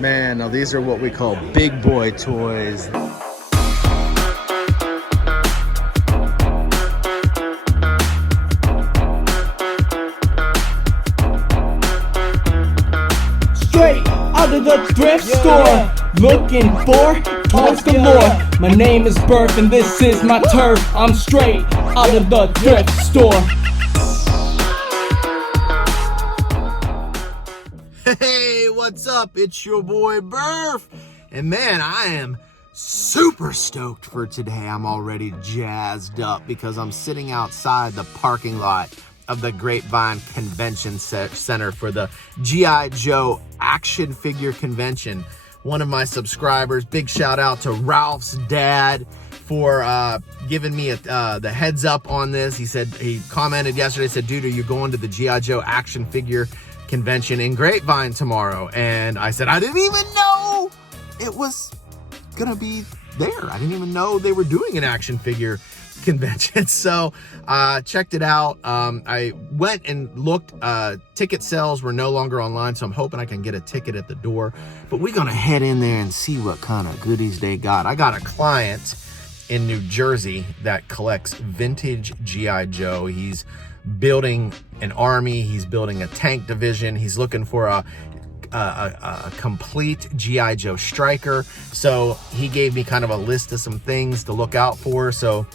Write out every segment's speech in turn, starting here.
Man, now these are what we call big boy toys. Straight out of the thrift store, looking for toys galore. My name is Burf and this is my turf. I'm straight out of the thrift store. Hey, what's up? It's your boy Burf. And man, I am super stoked for today. I'm already jazzed up because I'm sitting outside the parking lot of the Grapevine Convention Center for the G.I. Joe Action Figure Convention. One of my subscribers, big shout out to Ralph's dad for giving me the heads up on this. He commented yesterday, said, dude, are you going to the G.I. Joe Action Figure Convention in Grapevine tomorrow? And I said, I didn't even know it was gonna be there. I didn't even know they were doing an action figure convention. So checked it out. I went and looked. Ticket sales were no longer online, so I'm hoping I can get a ticket at the door. But we're gonna head in there and see what kind of goodies they got. I got a client in New Jersey that collects vintage G.I. Joe. He's building an army, he's building a tank division, he's looking for a complete G.I. Joe striker. So he gave me kind of a list of some things to look out for. So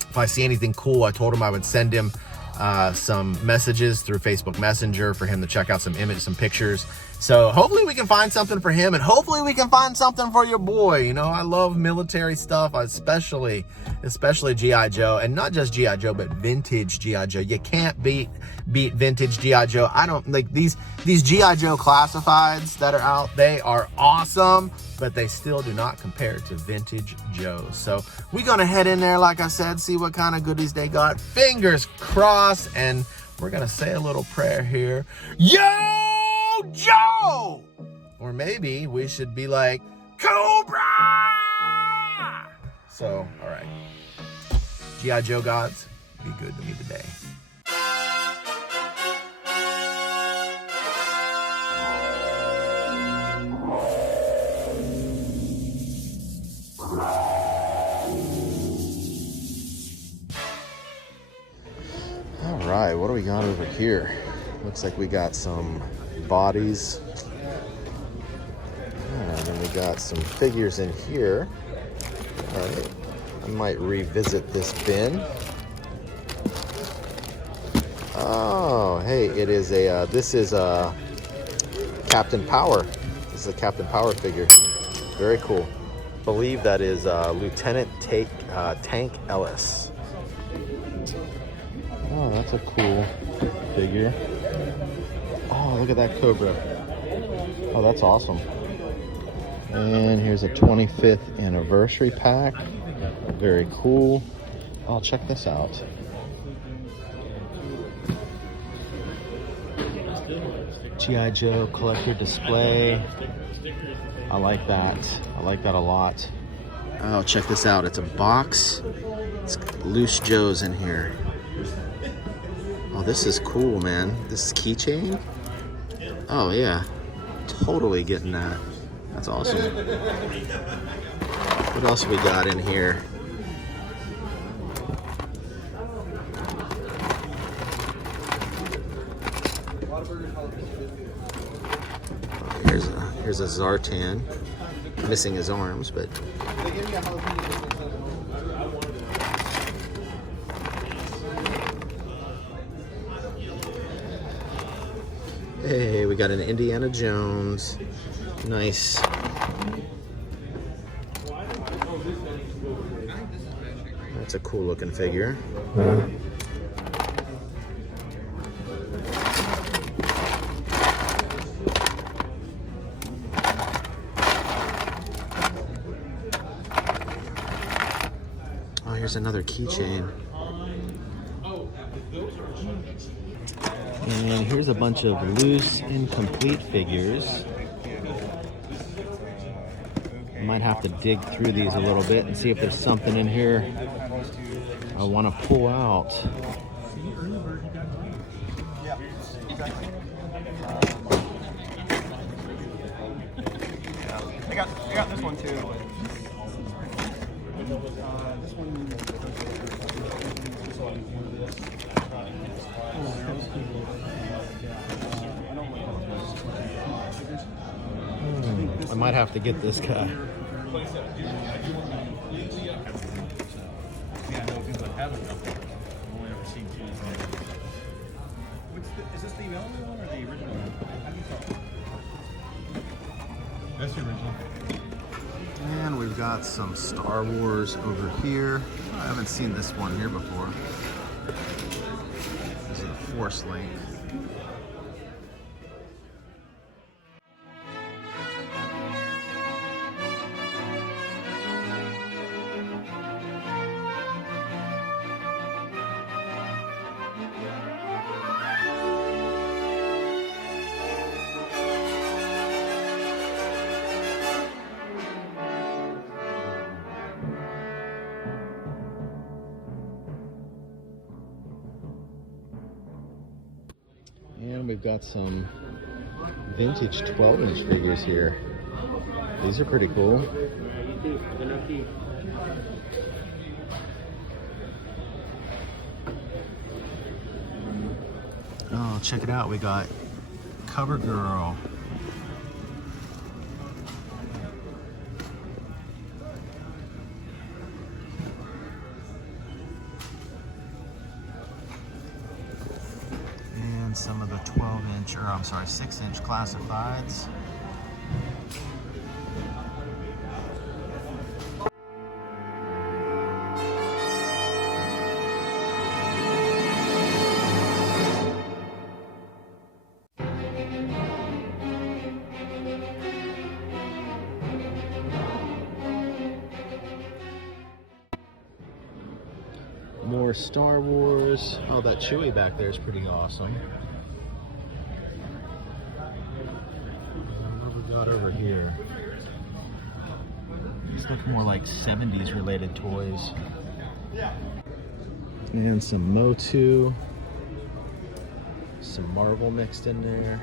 if I see anything cool, I told him I would send him some messages through Facebook Messenger for him to check out some images, some pictures. So hopefully we can find something for him, and hopefully we can find something for your boy. You know, I love military stuff, especially G.I. Joe, and not just G.I. Joe, but vintage G.I. Joe. You can't beat vintage G.I. Joe. I don't like these G.I. Joe classifieds that are out. They are awesome, but they still do not compare to vintage Joe. So we're gonna head in there, like I said, see what kind of goodies they got. Fingers crossed, and we're gonna say a little prayer here. Yo, Joe! Or maybe we should be like, Cobra! So, all right. G.I. Joe gods, be good to me today. All right, what do we got over here? Looks like we got some bodies. And then we got some figures in here. All right, I might revisit this bin. Oh, hey, it is a, this is a Captain Power. This is a Captain Power figure. Very cool. I believe that is Lieutenant Tank Ellis. Oh, that's a cool figure. Oh, look at that Cobra. Oh, that's awesome. And here's a 25th anniversary pack. Very cool. Oh, check this out. G.I. Joe collector display. I like that. I like that a lot. Oh, check this out. It's a box. It's loose Joes in here. Oh, this is cool, man. This is keychain. Oh yeah, totally getting that. That's awesome. What else we got in here? Here's a Zartan. Missing his arms, but hey, we got an Indiana Jones. Nice. That's a cool looking figure. Oh, here's another keychain. And here's a bunch of loose, incomplete figures. I might have to dig through these a little bit and see if there's something in here I want to pull out. I got this one too. This one. I might have to get this guy. Is this the only one or the original one? That's the original. And we've got some Star Wars over here. I haven't seen this one here before. This is a Force Link. And we've got some vintage 12-inch figures here. These are pretty cool. Oh, check it out. We got Cover Girl. Some of the 12-inch, or I'm sorry, 6-inch classifieds. More Star Wars. Oh, that Chewie back there is pretty awesome. Over here. These look more like 70s related toys. And some MUTT, some Marvel mixed in there.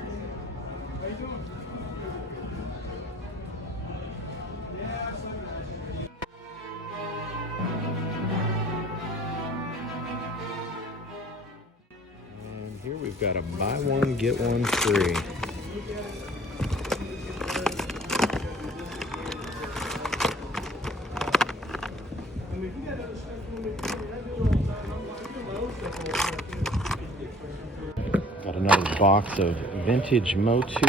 And here we've got a buy one, get one free. Got another box of vintage MUTT.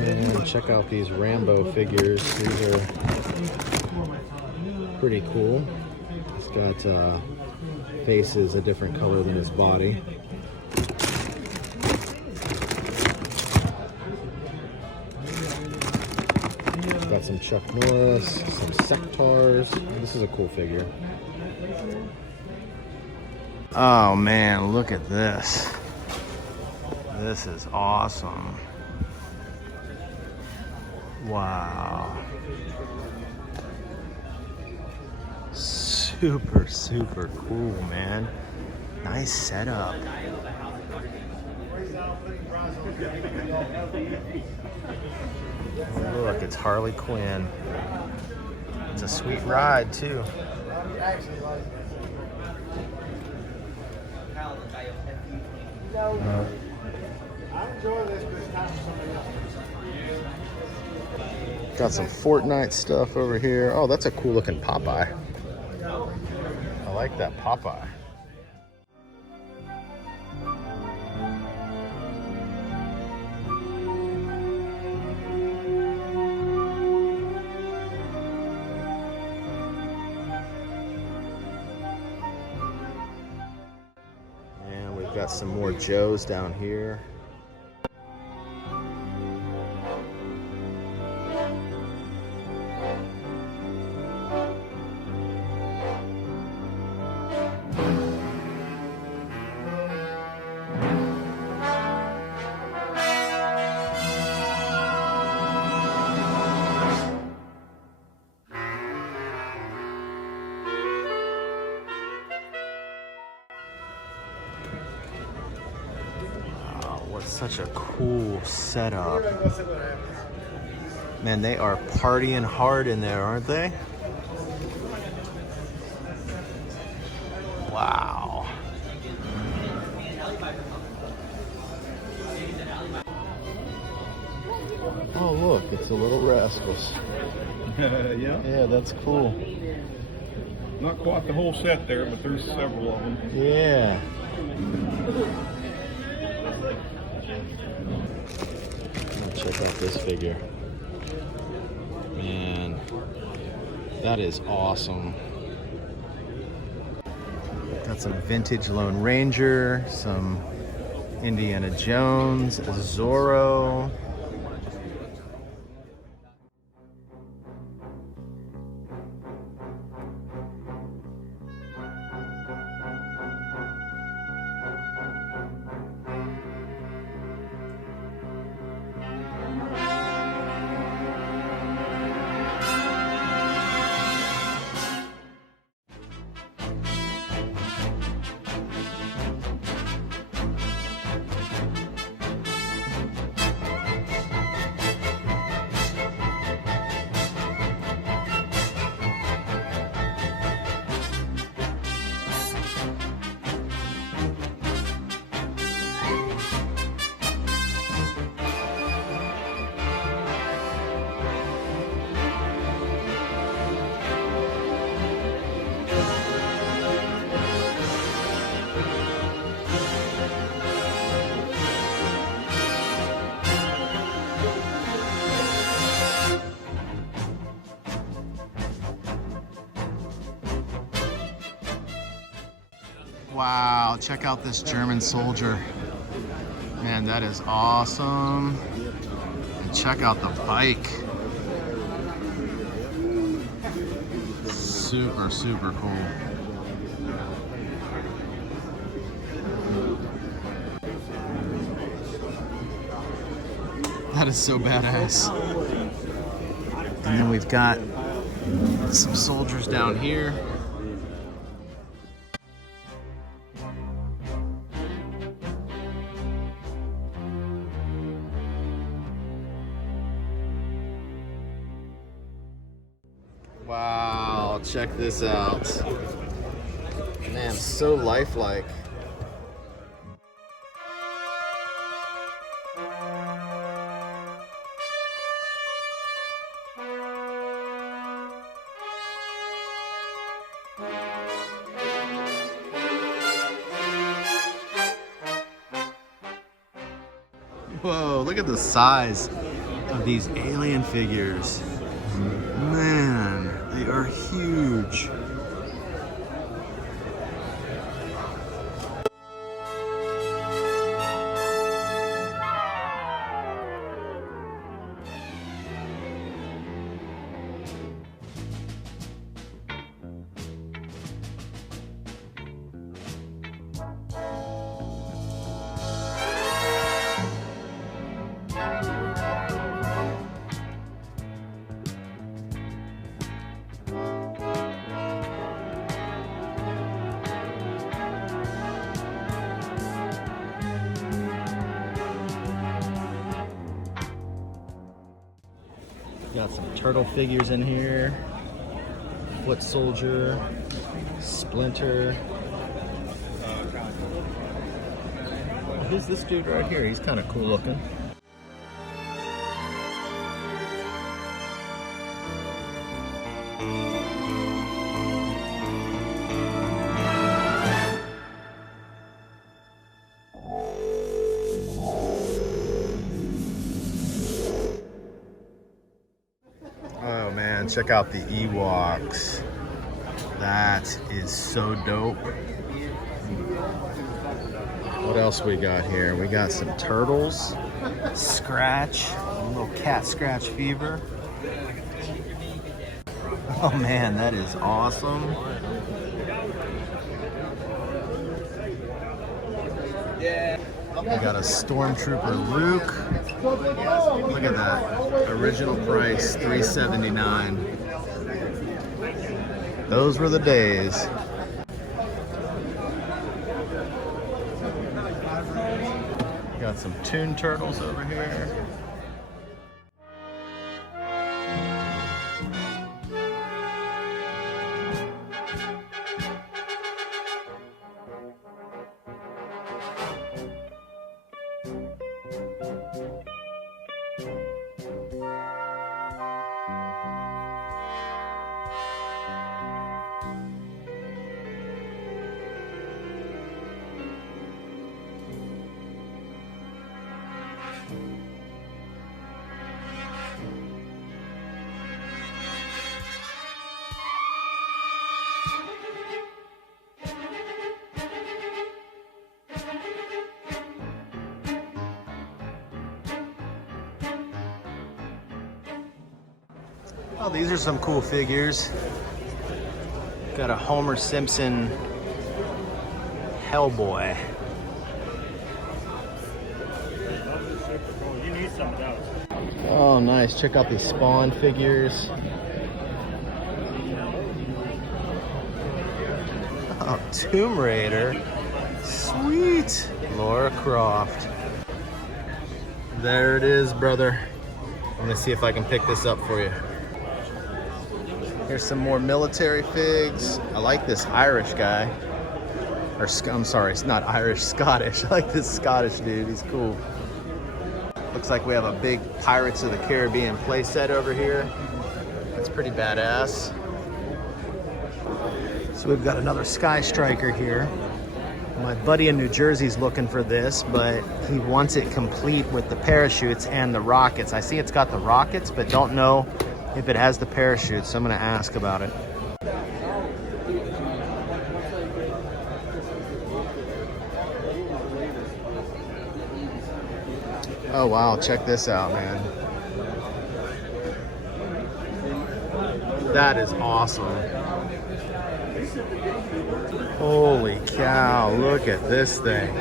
And check out these Rambo figures. These are pretty cool. It's got face is a different color than his body. Got some Chuck Norris, some Sectars. This is a cool figure. Oh man, look at this. This is awesome. Wow. Super, super cool, man. Nice setup. Oh, look, it's Harley Quinn. It's a sweet ride, too. Got some Fortnite stuff over here. Oh, that's a cool looking Popeye. I like that Popeye. And we've got some more Joes down here. Such a cool setup. Man, they are partying hard in there, aren't they? Wow. Oh, look, it's the Little Rascals. Yeah. Yeah, that's cool. Not quite the whole set there, but there's several of them. Yeah. Check out this figure. Man, that is awesome. Got some vintage Lone Ranger, some Indiana Jones, Zorro. Wow, check out this German soldier. Man, that is awesome. And check out the bike. Super, super cool. That is so badass. And then we've got some soldiers down here. Wow, check this out. Man, so lifelike. Whoa, look at the size of these alien figures. Man, they are huge. Got some turtle figures in here. Foot Soldier, Splinter. Who's this dude right here? He's kind of cool looking. Oh man, check out the Ewoks. That is so dope. What else we got here? We got some turtles, Scratch, a little cat Scratch Fever. Oh man, that is awesome. We got a Stormtrooper Luke. Look at that. Original price, $379. Those were the days. Got Got some Toon Turtles over here. Oh, these are some cool figures. Got a Homer Simpson Hellboy. Oh, nice. Check out these Spawn figures. Oh, Tomb Raider. Sweet. Lara Croft. There it is, brother. I'm gonna see if I can pick this up for you. Here's some more military figs. I like this Irish guy. Or, I'm sorry, it's not Irish, Scottish. I like this Scottish dude, he's cool. Looks like we have a big Pirates of the Caribbean playset over here. That's pretty badass. So we've got another SKYSTRIKER here. My buddy in New Jersey's looking for this, but he wants it complete with the parachutes and the rockets. I see it's got the rockets, but don't know if it has the parachutes, so I'm gonna ask about it. Oh wow, check this out, man. That is awesome. Holy cow, look at this thing.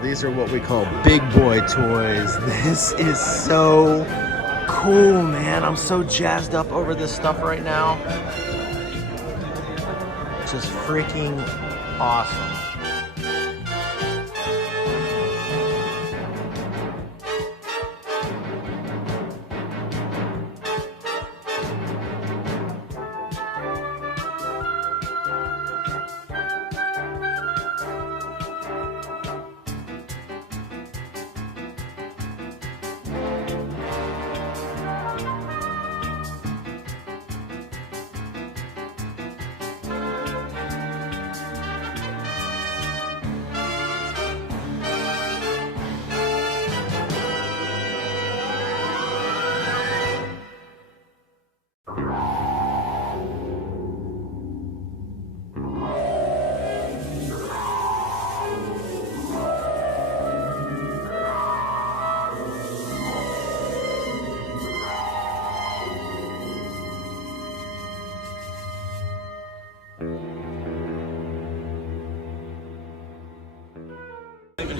These are what we call big boy toys. This is so cool, man. I'm so jazzed up over this stuff right now. Just freaking awesome.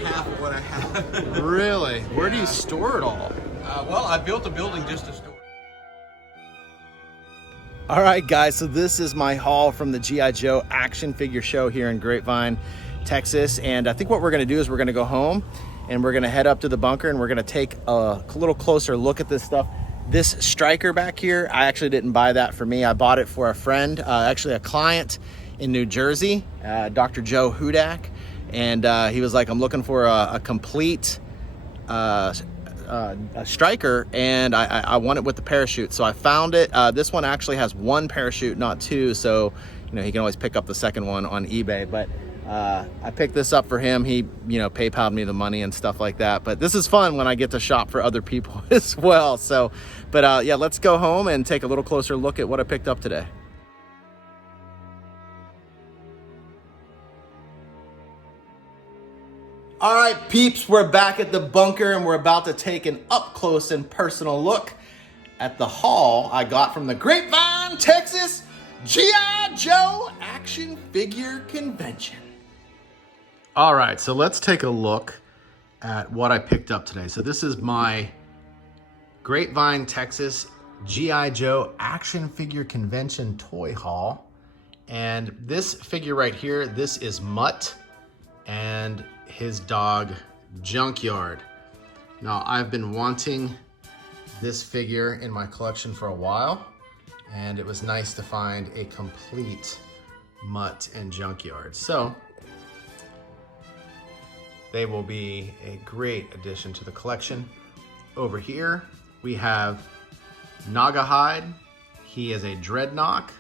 Half of what I have. Really? Where do you store it all? Well, I built a building just to store. All right, guys, so this is my haul from the G.I. Joe action figure show here in Grapevine, Texas. And I think what we're gonna do is we're gonna go home and we're gonna head up to the bunker and we're gonna take a little closer look at this stuff. This striker back here, I actually didn't buy that for me. I bought it for a friend, actually a client in New Jersey, Dr. Joe Hudak. And he was like, I'm looking for a complete a striker, and I want it with the parachute. So I found it. This one actually has one parachute, not two. So, you know, he can always pick up the second one on eBay. But I picked this up for him. He, you know, PayPal'd me the money and stuff like that. But this is fun when I get to shop for other people as well. So, but yeah, let's go home and take a little closer look at what I picked up today. All right, peeps, we're back at the bunker and we're about to take an up close and personal look at the haul I got from the Grapevine, Texas G.I. Joe Action Figure Convention. All right, so let's take a look at what I picked up today. So this is my Grapevine, Texas G.I. Joe Action Figure Convention toy haul. And this figure right here, this is MUTT and his dog Junkyard. Now, I've been wanting this figure in my collection for a while, and it was nice to find a complete MUTT and Junkyard. So they will be a great addition to the collection. Over here, we have Gnawgahyde. He is a Dreadnok,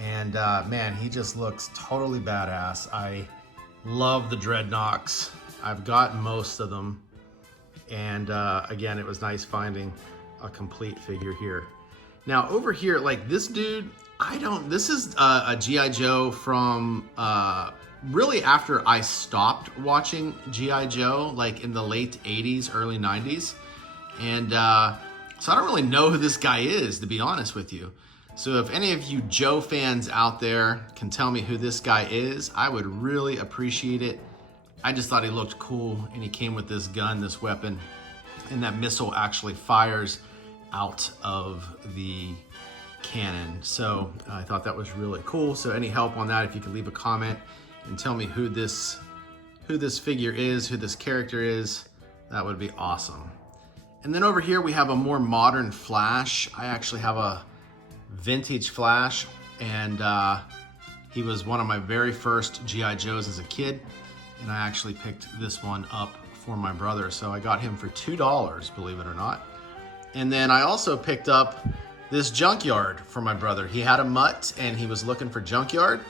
and man, he just looks totally badass. I love the Dreadnoks. I've got most of them, and again, it was nice finding a complete figure here. Now over here, like this dude, this is a G.I. Joe from really after I stopped watching G.I. Joe, like in the late 80s, early 90s. And so I don't really know who this guy is, to be honest with you. So if any of you Joe fans out there can tell me who this guy is, I would really appreciate it. I just thought he looked cool, and he came with this gun, this weapon, and that missile actually fires out of the cannon. So I thought that was really cool. So any help on that, if you could leave a comment and tell me who this figure is, who this character is, that would be awesome. And then over here we have a more modern Flash. I actually have a vintage Flash, and he was one of my very first G.I. Joes as a kid, and I actually picked this one up for my brother. So I got him for $2, believe it or not. And then I also picked up this Junkyard for my brother. He had a MUTT and he was looking for Junkyard.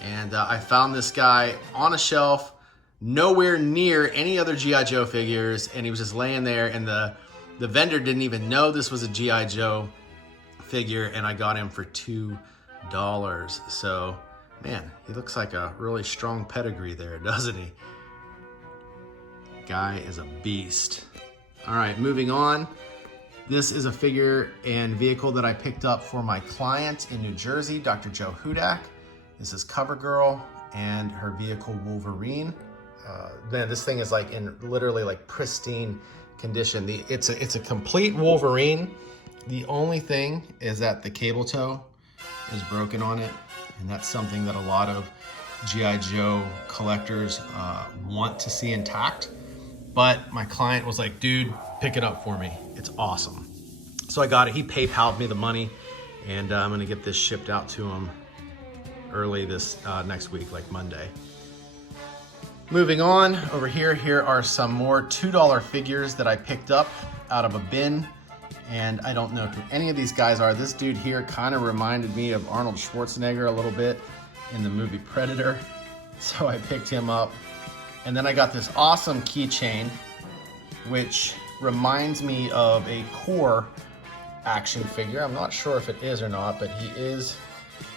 And I found this guy on a shelf, nowhere near any other G.I. Joe figures. And he was just laying there, and the vendor didn't even know this was a G.I. Joe figure, and I got him for $2. So, man, he looks like a really strong pedigree there, doesn't he? Guy is a beast. All right, moving on. This is a figure and vehicle that I picked up for my client in New Jersey, Dr. Joe Hudak. This is CoverGirl and her vehicle Wolverine. Man, this thing is like in literally like pristine condition. It's a complete Wolverine. The only thing is that the cable tow is broken on it, and that's something that a lot of G.I. Joe collectors want to see intact. But my client was like, dude, pick it up for me. It's awesome. So I got it. He PayPal'd me the money, and I'm gonna get this shipped out to him early this next week, like Monday. Moving on, over here are some more $2 figures that I picked up out of a bin, and I don't know who any of these guys are. This dude here kind of reminded me of Arnold Schwarzenegger a little bit in the movie Predator, so I picked him up. And then I got this awesome keychain, which reminds me of a Core action figure. I'm not sure if it is or not, but he is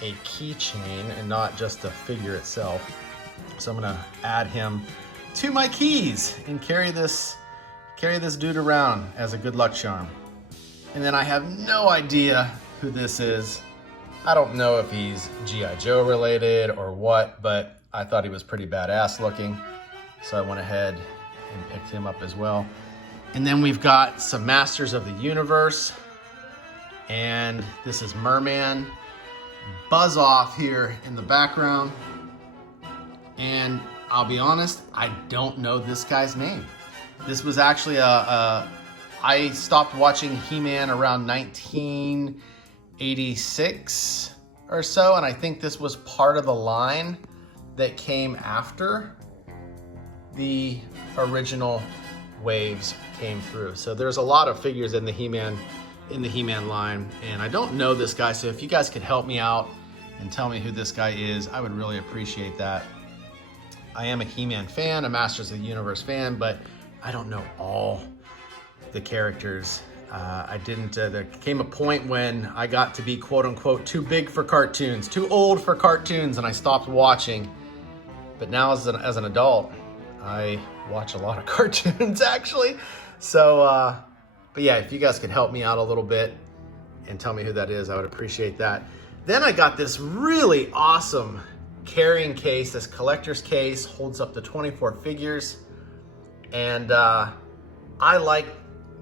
a keychain and not just a figure itself. So I'm gonna add him to my keys and carry this dude around as a good luck charm. And then I have no idea who this is. I don't know if he's G.I. Joe related or what, but I thought he was pretty badass looking. So I went ahead and picked him up as well. And then we've got some Masters of the Universe. And this is Merman. Buzz Off here in the background. And I'll be honest, I don't know this guy's name. This was actually I stopped watching He-Man around 1986 or so, and I think this was part of the line that came after the original waves came through. So there's a lot of figures in the He-Man line, and I don't know this guy, so if you guys could help me out and tell me who this guy is, I would really appreciate that. I am a He-Man fan, a Masters of the Universe fan, but I don't know all the characters. There came a point when I got to be quote unquote too big for cartoons, too old for cartoons, and I stopped watching. But now as an adult, I watch a lot of cartoons actually. So, but yeah, if you guys could help me out a little bit and tell me who that is, I would appreciate that. Then I got this really awesome carrying case. This collector's case holds up to 24 figures. And I like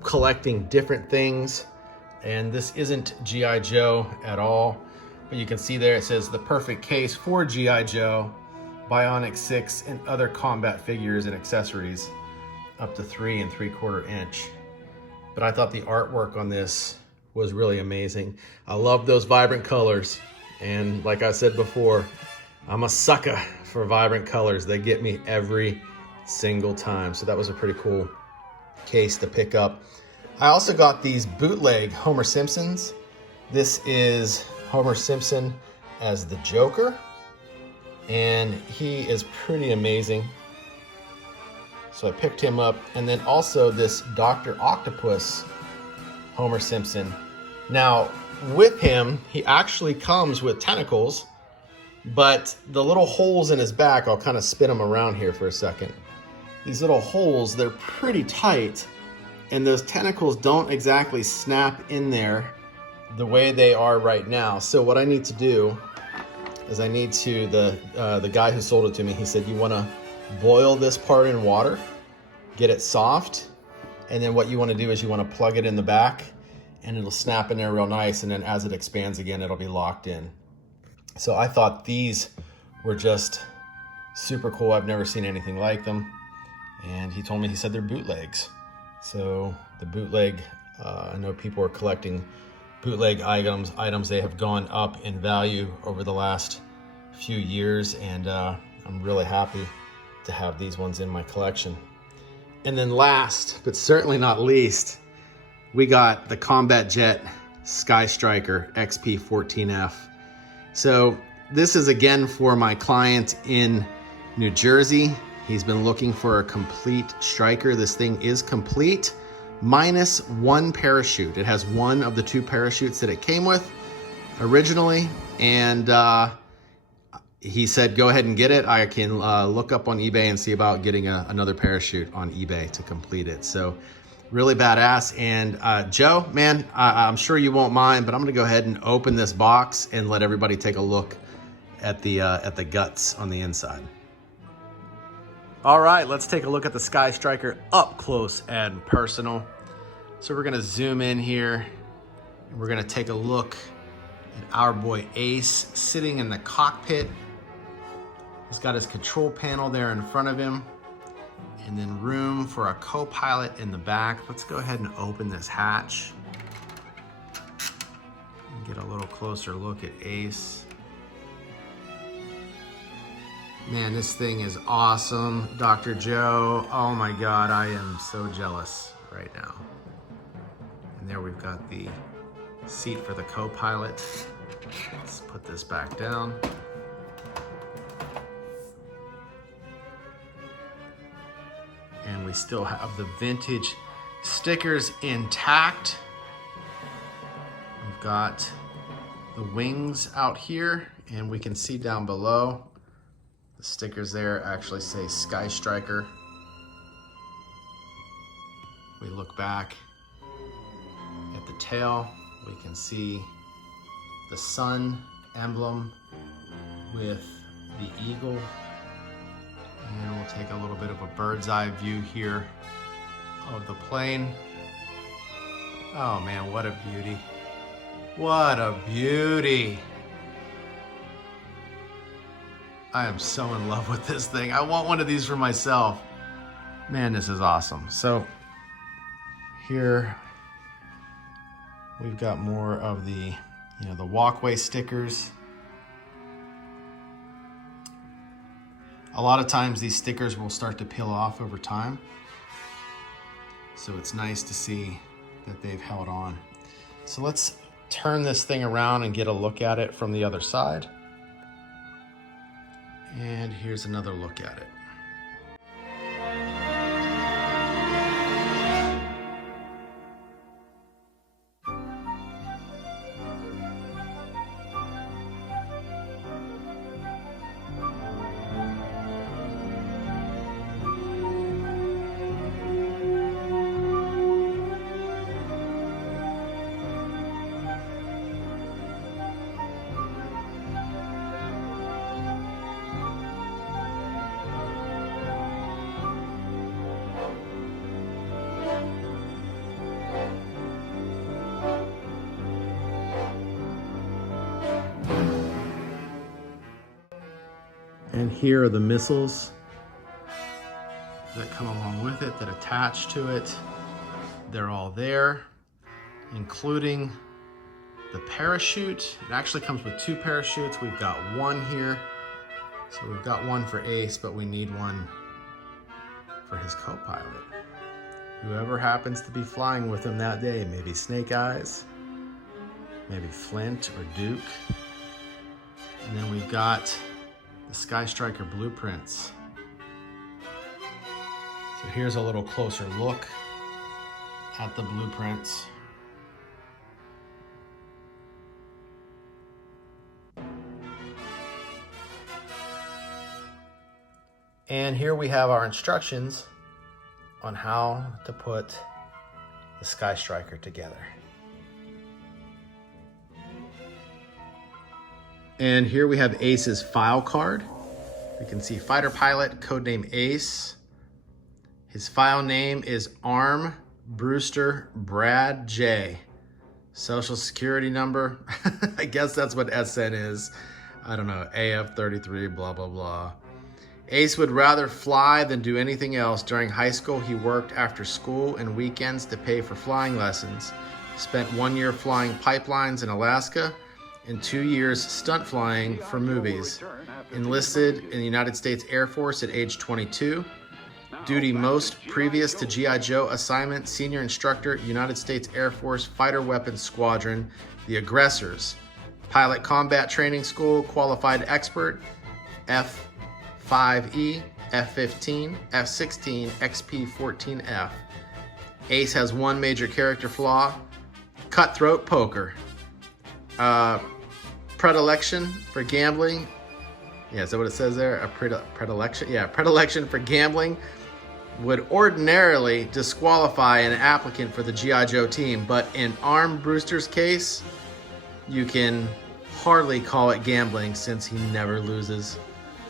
collecting different things, and this isn't G.I. Joe at all, but you can see there it says the perfect case for G.I. Joe, Bionic 6, and other combat figures and accessories up to 3 3/4 inch. But I thought the artwork on this was really amazing. I love those vibrant colors, and like I said before, I'm a sucker for vibrant colors. They get me every single time. So that was a pretty cool case to pick up. I also got these bootleg Homer Simpsons. This is Homer Simpson as the Joker, and he is pretty amazing. So I picked him up, and then also this Dr. Octopus Homer Simpson. Now with him, he actually comes with tentacles, but the little holes in his back, I'll kind of spin them around here for a second. These little holes, they're pretty tight, and those tentacles don't exactly snap in there the way they are right now. So what I need to do is I need to, the guy who sold it to me, he said, you wanna boil this part in water, get it soft, and then what you wanna do is you wanna plug it in the back, and it'll snap in there real nice, and then as it expands again, it'll be locked in. So I thought these were just super cool. I've never seen anything like them. And he told me, he said they're bootlegs. So the bootleg, I know people are collecting bootleg items. They have gone up in value over the last few years, and I'm really happy to have these ones in my collection. And then last, but certainly not least, we got the Combat Jet SKYSTRIKER XP-14 F. So this is again for my client in New Jersey. He's been looking for a complete striker. This thing is complete, minus one parachute. It has one of the 2 parachutes that it came with originally, and he said, go ahead and get it. I can look up on eBay and see about getting another parachute on eBay to complete it. So really badass. And Joe, man, I'm sure you won't mind, but I'm gonna go ahead and open this box and let everybody take a look at the guts on the inside. All right, let's take a look at the SKYSTRIKER up close and personal. So we're gonna zoom in here, and we're gonna take a look at our boy Ace sitting in the cockpit. He's got his control panel there in front of him, and then room for a co-pilot in the back. Let's go ahead and open this hatch and get a little closer look at Ace. Man, this thing is awesome. Dr. Joe, oh my God, I am so jealous right now. And there we've got the seat for the co-pilot. Let's put this back down. And we still have the vintage stickers intact. We've got the wings out here, and we can see down below, the stickers there actually say SKYSTRIKER. We look back at the tail, we can see the sun emblem with the eagle. And we'll take a little bit of a bird's eye view here of the plane. Oh man, what a beauty. What a beauty. I am so in love with this thing. I want one of these for myself. Man, this is awesome. So here we've got more of the, the Walkway stickers. A lot of times these stickers will start to peel off over time. So it's nice to see that they've held on. So let's turn this thing around and get a look at it from the other side. And here's another look at it. And here are the missiles that come along with it, that attach to it. They're all there, including the parachute. It actually comes with 2 parachutes. We've got one here. So we've got one for Ace, but we need one for his co-pilot. Whoever happens to be flying with him that day, maybe Snake Eyes, maybe Flint or Duke. And then we've got the SKYSTRIKER blueprints. So here's a little closer look at the blueprints. And here we have our instructions on how to put the SKYSTRIKER together. And here we have Ace's file card. We can see fighter pilot, codename Ace. His file name is Arm Brewster Brad J. Social security number, I guess that's what SN is. I don't know, AF33, blah, blah, blah. Ace would rather fly than do anything else. During high school, he worked after school and weekends to pay for flying lessons. Spent 1 year flying pipelines in Alaska and 2 years stunt flying for movies. Enlisted in the United States Air Force at age 22. Duty most previous to G.I. Joe assignment, senior instructor, United States Air Force Fighter Weapons Squadron, the Aggressors. Pilot Combat Training School, qualified expert, F5E, F15, F16, XP-14 F. Ace has one major character flaw, cutthroat poker. Predilection for gambling. Yeah, is that what it says there? A predilection? Yeah, predilection for gambling would ordinarily disqualify an applicant for the G.I. Joe team, but in Arm Brewster's case, you can hardly call it gambling since he never loses.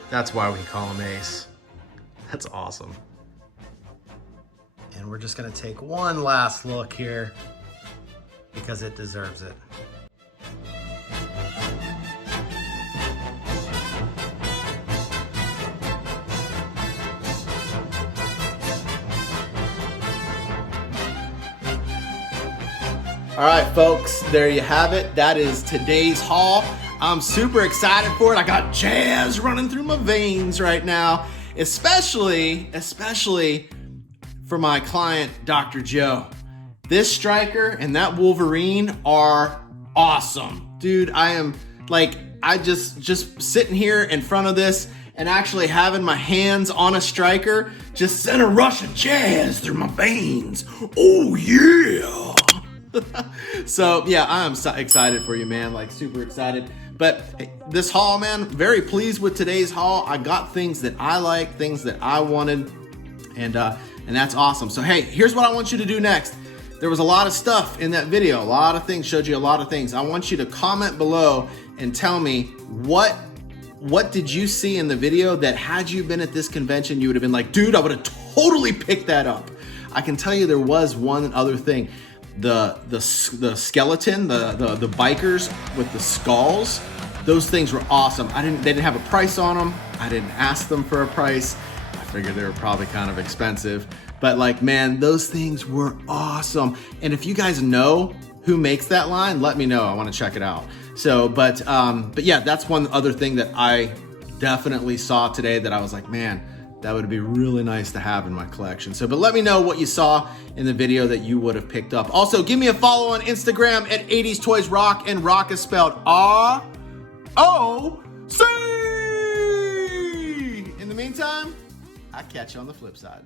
That's why we call him Ace. That's awesome. And we're just gonna take one last look here because it deserves it. All right, folks, there you have it. That is today's haul. I'm super excited for it. I got jazz running through my veins right now, especially for my client, Dr. Joe. This striker and that Wolverine are awesome. Dude, I just sitting here in front of this and actually having my hands on a striker just sent a rush of jazz through my veins. Oh, yeah. So yeah, I'm so excited for you, man, like super excited. But hey, this haul, man, very pleased with today's haul. I got things that I like, things that I wanted, and that's awesome. So hey, here's what I want you to do next. There was a lot of stuff in that video, a lot of things, showed you a lot of things. I want you to comment below and tell me what did you see in the video that had you been at this convention, you would have been like, dude, I would have totally picked that up. I can tell you there was one other thing. The skeleton, the bikers with the skulls, those things were awesome. They didn't have a price on them. I didn't ask them for a price. I figured they were probably kind of expensive, but like, man, those things were awesome. And if you guys know who makes that line, let me know. I want to check it out. So, but yeah, that's one other thing that I definitely saw today that I was like, man, that would be really nice to have in my collection. So, but let me know what you saw in the video that you would have picked up. Also, give me a follow on Instagram at 80s Toys Rock, and rock is spelled R-O-C. In the meantime, I'll catch you on the flip side.